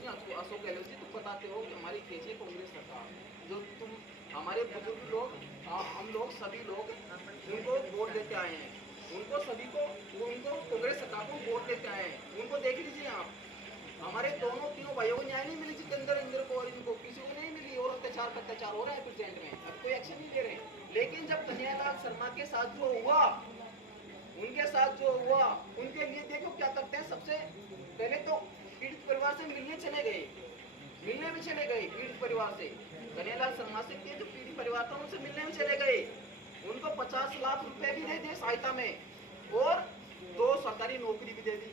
तेजस्वी अशोक गहलोत जी तुम बताते हो कि हमारी केजे कांग्रेस सरकार, जो तुम हमारे बुजुर्ग लोग, हम लोग सभी लोग उनको वोट देते आए हैं, उनको सभी को, उनको कांग्रेस सरकार को वोट देते आए हैं। उनको देख लीजिए आप, हमारे दोनों तीनों भाइयों को न्याय नहीं मिली, जितेंद्र इंद्र को और इनको किसी को नहीं मिली, और अत्याचार हो रहा है प्रेजेंट में, अब कोई एक्शन नहीं ले रहे। लेकिन जब कन्हैयालाल शर्मा के साथ जो हुआ, उनके साथ जो हुआ, उनके लिए देखो क्या करते हैं। सबसे पहले तो पीड़ित परिवार से मिलने चले गए, मिलने भी चले गए पीड़ित परिवार से, कन्हैयालाल शर्मा से के जो पीड़ित परिवार था उनसे मिलने भी चले गए, उनको 50 लाख रुपए भी दे दिए सहायता में, और 2 सरकारी नौकरी भी दे दी।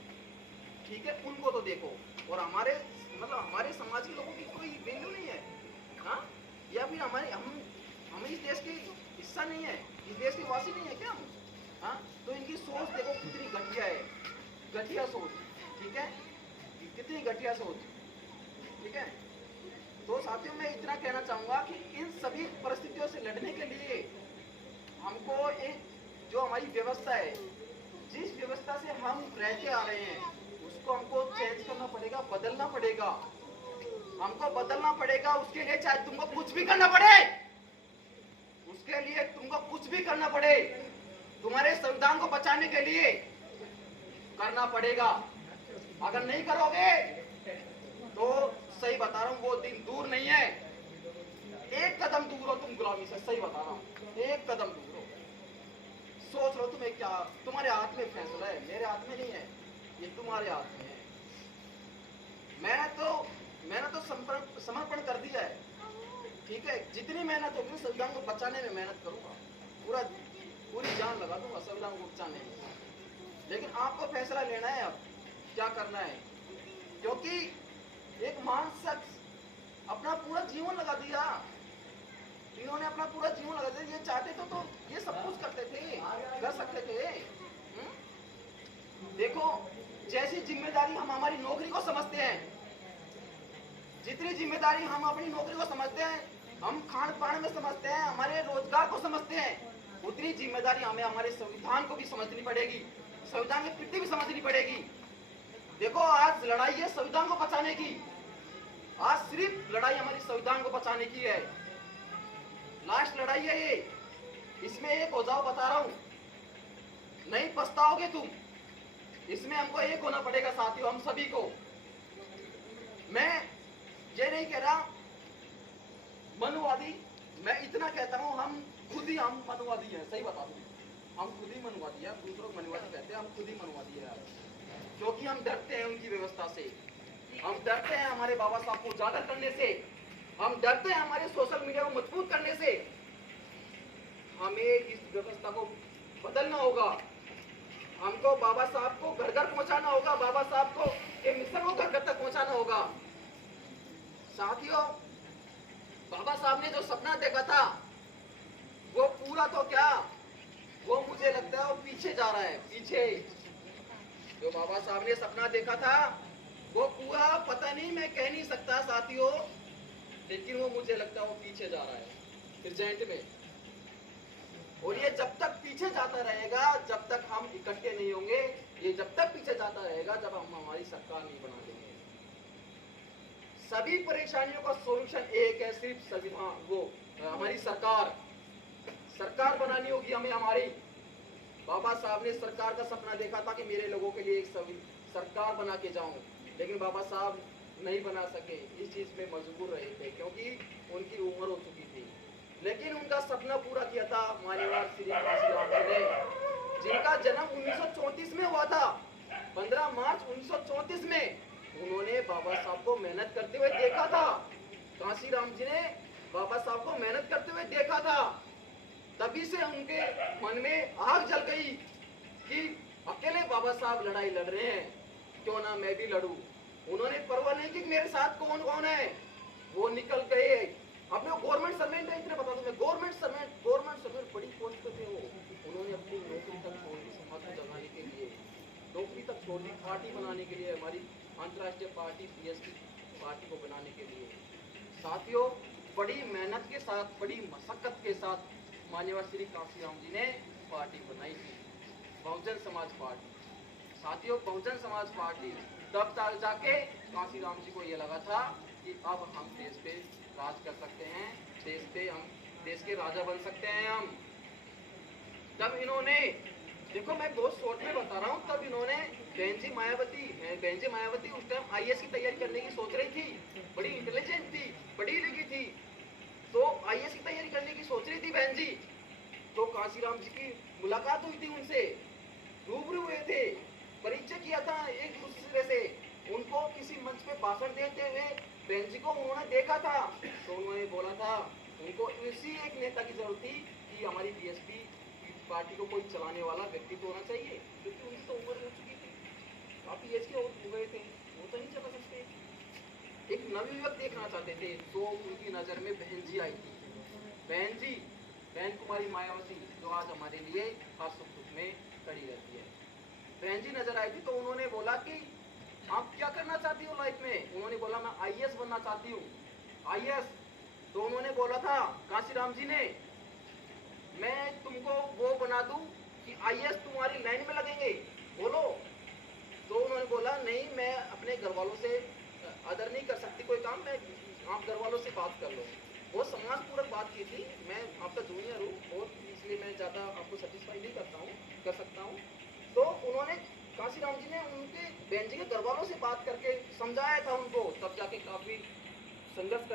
ठीक है, उनको तो देखो, और हमारे मतलब हमारे समाज के लोगों की कोई वैल्यू नहीं है, हाँ, या फिर हम इस देश के हिस्सा नहीं है, इस देश के वासी नहीं है क्या हम, हाँ। तो इनकी सोच देखो कितनी घटिया है, घटिया सोच, ठीक है, कितनी घटिया सोच, ठीक है। तो साथियों मैं इतना कहना चाहूंगा कि इन सभी परिस्थितियों से लड़ने के लिए हमको एक जो हमारी व्यवस्था है, जिस व्यवस्था से हम रहते आ रहे हैं, उसको हमको चेंज करना पड़ेगा, बदलना पड़ेगा, हमको बदलना पड़ेगा। उसके लिए चाहे तुमको कुछ भी करना पड़े, उसके लिए तुमको कुछ भी करना पड़े, तुम्हारे संविधान को बचाने के लिए करना पड़ेगा। अगर नहीं करोगे तो सही बता रहा हूं, वो दिन दूर नहीं है, एक कदम दूर हो तुम गुलामी से, सही बता रहा हूं, एक कदम दूर हो। सोच लो तुम्हें क्या, तुम्हारे हाथ में फैसला है, मेरे हाथ में नहीं है, ये तुम्हारे हाथ में है। मैंने तो समर्पण कर दिया है, ठीक है, जितनी मेहनत होगी संविधान को बचाने में मेहनत करूंगा, पूरी जान लगा दूंगा संविधान को बचाने में। लेकिन आपको फैसला लेना है अब क्या करना है, क्योंकि एक महान शख्स अपना पूरा जीवन लगा दिया, इन्होंने अपना पूरा जीवन लगा दिया, ये चाहते तो ये सब कुछ करते थे, कर सकते थे। देखो जैसी जिम्मेदारी हम हमारी नौकरी को समझते हैं, जितनी जिम्मेदारी हम अपनी नौकरी को समझते हैं, हम खान पान में समझते हैं, हमारे रोजगार को समझते हैं, उतनी जिम्मेदारी हमें हमारे संविधान को भी समझनी पड़ेगी, संविधान के प्रति भी समझनी पड़ेगी। देखो आज लड़ाई है संविधान को बचाने की, आज सिर्फ लड़ाई हमारी संविधान को बचाने की है, लास्ट लड़ाई है ये। इसमें एक हो जाओ, बता रहा हूं, नहीं पछताओगे तुम, इसमें हमको एक होना पड़ेगा साथियों, हम सभी को। मैं ये नहीं कह रहा मनुवादी, मैं इतना कहता हूं हम मनुवादी हैं, सही बता दूं, हम खुद ही मनुवादी है, दूसरों को मनुवादी कहते हैं, हम खुद ही मनुवादी है, क्योंकि हम डरते हैं उनकी व्यवस्था से, हम डरते हैं हमारे बाबा साहब को उजागर करने से, हम डरते हैं हमारे सोशल मीडिया को मजबूत करने से। हमें इस व्यवस्था को बदलना होगा, हमको बाबा साहब को घर घर पहुंचाना होगा, बाबा साहब को के मिशन को घर घर तक पहुंचाना होगा। साथियों बाबा साहब ने जो सपना देखा था वो पूरा तो क्या, वो मुझे लगता है वो पीछे जा रहा है, पीछे। जो बाबा साहब ने सपना देखा था वो पूरा पता नहीं, मैं कह नहीं सकता साथियों, लेकिन वो मुझे लगता है वो पीछे जा रहा है प्रेजेंट में। और ये जब तक पीछे जाता रहेगा, जब तक हम इकट्ठे नहीं होंगे, ये जब तक पीछे जाता रहेगा जब हम हमारी सरकार नहीं बना देंगे। सभी परेशानियों का सॉल्यूशन एक है, सिर्फ संविधान, वो हमारी सरकार बनानी होगी हमें हमारी। बाबा साहब ने सरकार का सपना देखा था कि मेरे लोगों के लिए एक सरकार बना के जाऊं, लेकिन बाबा साहब नहीं बना सके, इस चीज में मजबूर रहे थे क्योंकि उनकी उम्र हो चुकी थी। लेकिन उनका सपना पूरा किया था मान्यवर श्री काशीराम जी ने, जिनका जन्म 1934 में हुआ था, 15 मार्च 1934 में। उन्होंने बाबा साहब को मेहनत करते हुए देखा था, काशीराम जी ने बाबा साहब को मेहनत करते हुए देखा था, तभी से उनके मन में आग जल गई कि अकेले बाबा साहब लड़ाई लड़ रहे हैं, क्यों ना मैं भी लड़ूं। उन्होंने परवाह नहीं की मेरे साथ कौन कौन है, वो निकल गए। अपने गवर्नमेंट सर्वेंट है, इतने बता दूं मैं, गवर्नमेंट सर्वेंट बड़ी पोस्ट पे थे वो। उन्होंने अपनी नौकरी तक छोड़ दी समाज को जगाने के लिए, नौकरी तक छोड़ दी पार्टी बनाने के लिए, हमारी अंतर्राष्ट्रीय पार्टी बीएसपी पार्टी को बनाने के लिए। साथियों बड़ी मेहनत के साथ, बड़ी मशक्कत के साथ मान्यवर श्री काशीराम जी ने पार्टी बनाई थी, बहुजन समाज पार्टी। साथियों बहुजन समाज पार्टी तब जाके कांसीराम जी को ये लगा था कि अब हम देश पे राज कर सकते हैं, हम देश के राजा बन सकते हैं हम। तब इन्होंने, देखो मैं बहुत शॉर्ट में बता रहा हूँ, तब इन्होंने बहन जी मायावती उस टाइम आईएएस की तैयारी करने की सोच रही थी, बड़ी इंटेलिजेंट थी, पढ़ी लिखी थी, तो आईएएस की तैयारी करने की सोच रही थी बहन जी। तो कांसीराम जी की मुलाकात हुई थी उनसे, रूबरू हुए थे, परिचय किया था एक दूसरे से। उनको किसी मंच पे भाषण देते हुए बहन जी को उन्होंने देखा था, तो उन्होंने बोला था उनको इसी एक नेता की जरूरत थी कि हमारी बीएसपी पार्टी को कोई चलाने वाला व्यक्ति तो होना चाहिए, क्योंकि उनकी तो उम्र हो चुकी थी, काफी एज के हो गए थे, वो तो नहीं चला सकते। एक नवयुवक देखना चाहते थे, तो उनकी नजर में बहन जी आई थी। बहन जी, बहन कुमारी मायावती, जो आज हमारे लिए हर सुख दुख में खड़ी रहती है, बहन जी नजर आई थी। तो उन्होंने बोला कि आप क्या करना चाहती हो लाइफ में? उन्होंने बोला मैं आईएएस बनना चाहती हूँ, आईएएस। तो उन्होंने बोला था कांसीराम जी ने, मैं तुमको वो बना दूं कि आईएएस तुम्हारी लाइन में लगेंगे, बोलो। तो उन्होंने बोला नहीं, मैं अपने घर वालों से अदर नहीं कर सकती कोई काम, मैं आप घर वालों से बात कर लो। वो सम्मान पूर्वक बात की थी, मैं आपका जूनियर हूँ और इसलिए मैं ज़्यादा आपको सेटिस्फाई नहीं कर सकता हूँ। तो उन्होंने, कांसीराम जी ने उनके बहन जी के घर वालों से बात करके समझाया था उनको, तब जाके काफ़ी संघर्ष